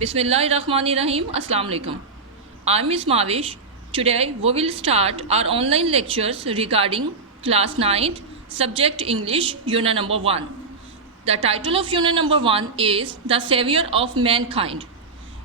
Bismillahirrahmanirrahim. Assalamu alaikum. I'm Miss Mavish. Today we will start our online lectures regarding class 9th subject English unit number 1. The title of unit number 1 is The Savior of Mankind.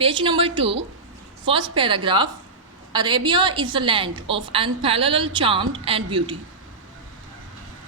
Page number 2, first paragraph. Arabia is the land of unparalleled charm and beauty.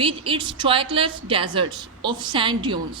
With its trackless deserts of sand dunes,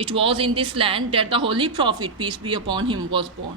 It was in this land that the holy prophet peace be upon him was born.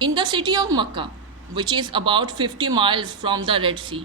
In the city of Makkah, which is about 50 miles from the Red Sea,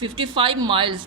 55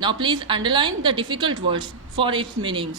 Now please underline the difficult words for its meanings.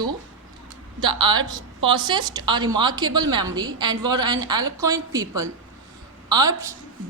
2. The Arabs possessed a remarkable memory and were an eloquent people. Arabs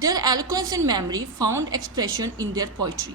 Their eloquence and memory found expression in their poetry.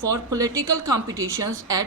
for political competitions at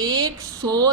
100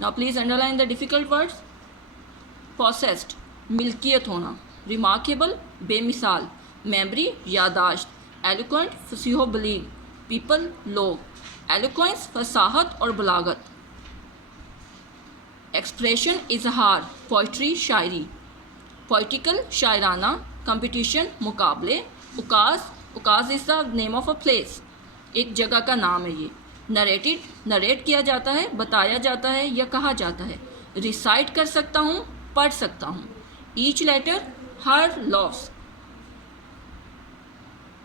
Now please underline the difficult words. Possessed, ملکیت ہونا. Remarkable, بے مثال. Memory, یاداشت. Eloquent, فصیح و بلیغ. People, لوگ. Eloquence, فصاحت اور بلاغت. Expression, اظہار. Poetry, شاعری. Poetical, شاعرانہ. Competition, مقابلے. Ukaz is the name of a place. ایک جگہ کا نام ہے یہ. Narrated, نریٹ کیا جاتا ہے, بتایا جاتا ہے یا کہا جاتا ہے. Recite کر سکتا ہوں, پڑھ سکتا ہوں. Each letter, ہر لفظ.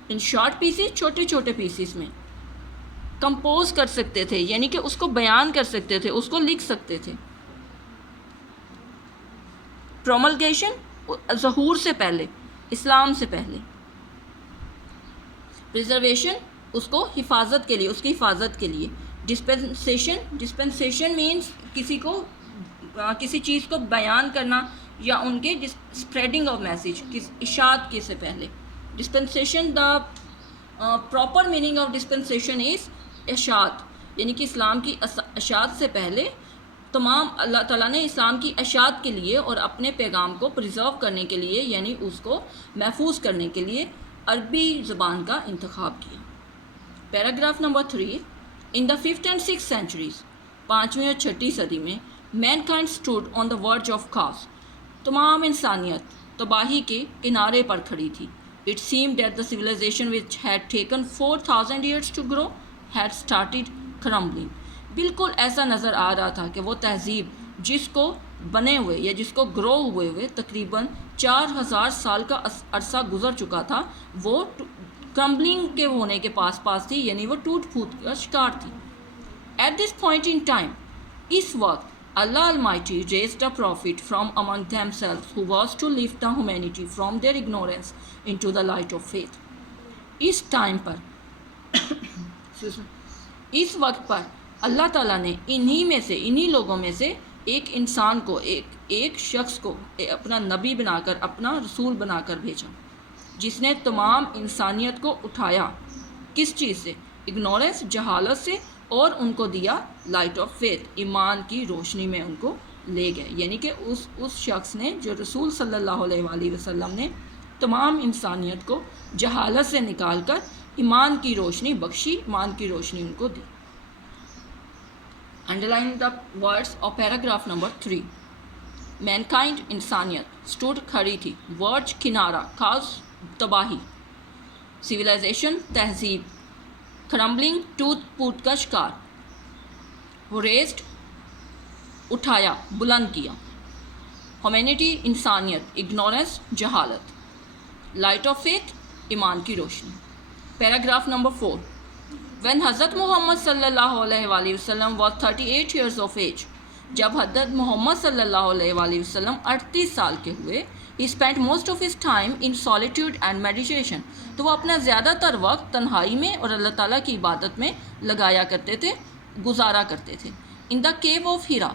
ان شارٹ پیسز, چھوٹے چھوٹے پیسز میں. کمپوز کر سکتے تھے, یعنی کہ اس کو بیان کر سکتے تھے, اس کو لکھ سکتے تھے. پروملگیشن, ظہور سے پہلے, اسلام سے پہلے. پریزرویشن, اس کو حفاظت کے لیے, اس کی حفاظت کے لیے. ڈسپنسیشن مینس کسی چیز کو بیان کرنا یا ان کے اسپریڈنگ آف میسیج, اشاعت کے سے پہلے. Dispensation, the proper meaning of dispensation از اشاعت, یعنی کہ اسلام کی اشاعت سے پہلے تمام اللہ تعالیٰ نے اسلام کی اشاعت کے لیے اور اپنے پیغام کو پرزرو کرنے کے لیے, یعنی اس کو محفوظ کرنے کے لیے عربی زبان کا انتخاب کیا. Paragraph number 3. In the 5th and 6th centuries, 5ویں اور 6ٹھی صدی میں, mankind stood on the verge of chaos, تمام انسانیت تباہی کے کنارے پر کھڑی تھی. It seemed that the civilization which had taken 4,000 years to grow had started crumbling. بالکل ایسا نظر آ رہا تھا کہ وہ تہذیب جس کو بنے ہوئے یا جس کو گرو ہوئے تقریباً 4,000 سال کا عرصہ گزر چکا تھا, وہ کرمبلنگ کے ہونے کے پاس تھی, یعنی وہ ٹوٹ پھوٹ کا شکار تھی. At this point in time, اس وقت Allah Almighty raised a prophet from among themselves who was to lift the humanity from their ignorance into the light of faith. اس ٹائم پر اس وقت پر اللہ تعالیٰ نے انہی لوگوں میں سے ایک انسان کو, ایک شخص کو اپنا نبی بنا کر, اپنا رسول بنا کر بھیجا, جس نے تمام انسانیت کو اٹھایا. کس چیز سے؟ اگنورنس, جہالت سے, اور ان کو دیا لائٹ آف فیتھ, ایمان کی روشنی میں ان کو لے گئے. یعنی کہ اس شخص نے, جو رسول صلی اللہ علیہ وآلہ وسلم نے تمام انسانیت کو جہالت سے نکال کر ایمان کی روشنی بخشی, ایمان کی روشنی ان کو دی. Underline the words of paragraph number 3. Mankind, انسانیت, stood کھڑی تھی, verge کنارہ, cause تباہی, civilization تہذیب, crumbling ٹوٹ پھوٹ کا شکار, raised اٹھایا, بلند کیا, humanity انسانیت, ignorance جہالت, light of faith ایمان کی روشنی. Paragraph number 4. When حضرت محمد صلی اللہ علیہ وآلہ وسلم was 38 years of age, جب حضرت محمد صلی اللہ علیہ وآلہ وسلم 38 سال کے ہوئے, he spent most of his time in solitude and meditation, تو وہ اپنا زیادہ تر وقت تنہائی میں اور اللہ تعالیٰ کی عبادت میں لگایا کرتے تھے, گزارا کرتے تھے. In the cave of Hira,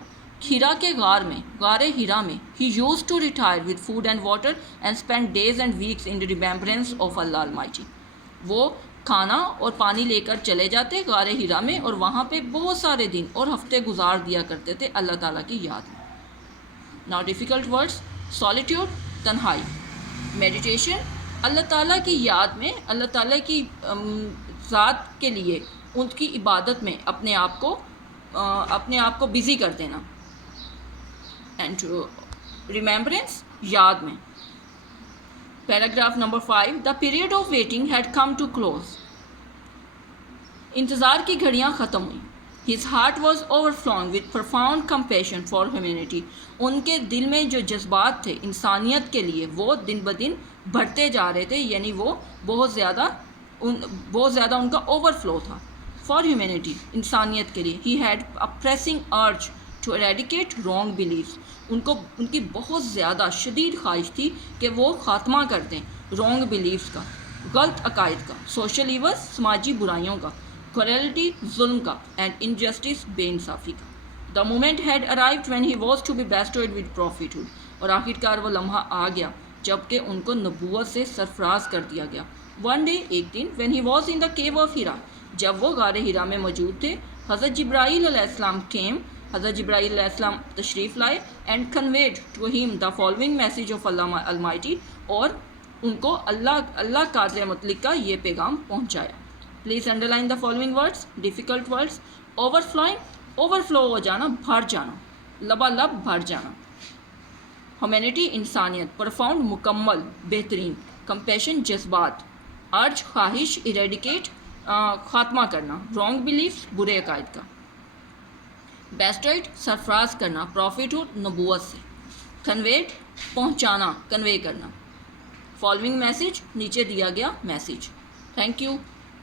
ہیرا کے غار میں, غار ہیرا میں, he used to retire with food and water and spend days and weeks in the remembrance of Allah Almighty. وہ کھانا اور پانی لے کر چلے جاتے غار ہیرا میں, اور وہاں پہ بہت سارے دن اور ہفتے گزار دیا کرتے تھے اللہ تعالیٰ کی یاد میں. Now difficult words. Solitude, تنہائی. Meditation, اللہ تعالیٰ کی یاد میں, اللہ تعالیٰ کی ذات کے لیے ان کی عبادت میں اپنے آپ کو بزی کر دینا. And remembrance, یاد میں. Paragraph number 5. The period of waiting had come to close. انتظار کی گھڑیاں ختم ہوئیں. His heart was overflowing with profound compassion for humanity. ان کے دل میں جو جذبات تھے انسانیت کے لیے وہ دن بدن بڑھتے جا رہے تھے, یعنی وہ بہت زیادہ ان کا overflow تھا. For humanity, انسانیت کے لیے. He had a pressing urge to eradicate wrong beliefs. ان کی بہت زیادہ شدید خواہش تھی کہ وہ خاتمہ کر دیں رانگ بلیفس کا, غلط عقائد کا, سوشل ایونس, سماجی برائیوں کا, cruelty, ظلم کا, and injustice, بے انصافی کا. The moment had arrived when he was to be bestowed with prophethood. اور آخرکار وہ لمحہ آ گیا جب کہ ان کو نبوت سے سرفراز کر دیا گیا. One day, ایک دن, when he was in the cave of Hira, جب وہ غار ہیرا میں موجود تھے, حضرت جبرائیل علیہ السلام came حضرت جبرائیل علیہ السلام تشریف لائے and conveyed to him the following message of Allah almighty, اور ان کو اللہ قادر مطلق کا یہ پیغام پہنچایا. Please underline the following words, difficult words. Overflowing, overflow ہو جانا، بھر جانا، لبالب بھر جانا. ہیومینٹی انسانیت، پرفاؤنڈ مکمل بہترین. کمپیشن جذبات. ارج خواہش، ایریڈیکیٹ خاتمہ کرنا، رانگ بلیف برے عقائد کا. بیسٹرائٹ سرفراز کرنا، پروفیٹ نبوت سے. کنویٹ پہنچانا، کنوے کرنا. فالوئنگ میسیج نیچے دیا گیا میسیج. Thank you.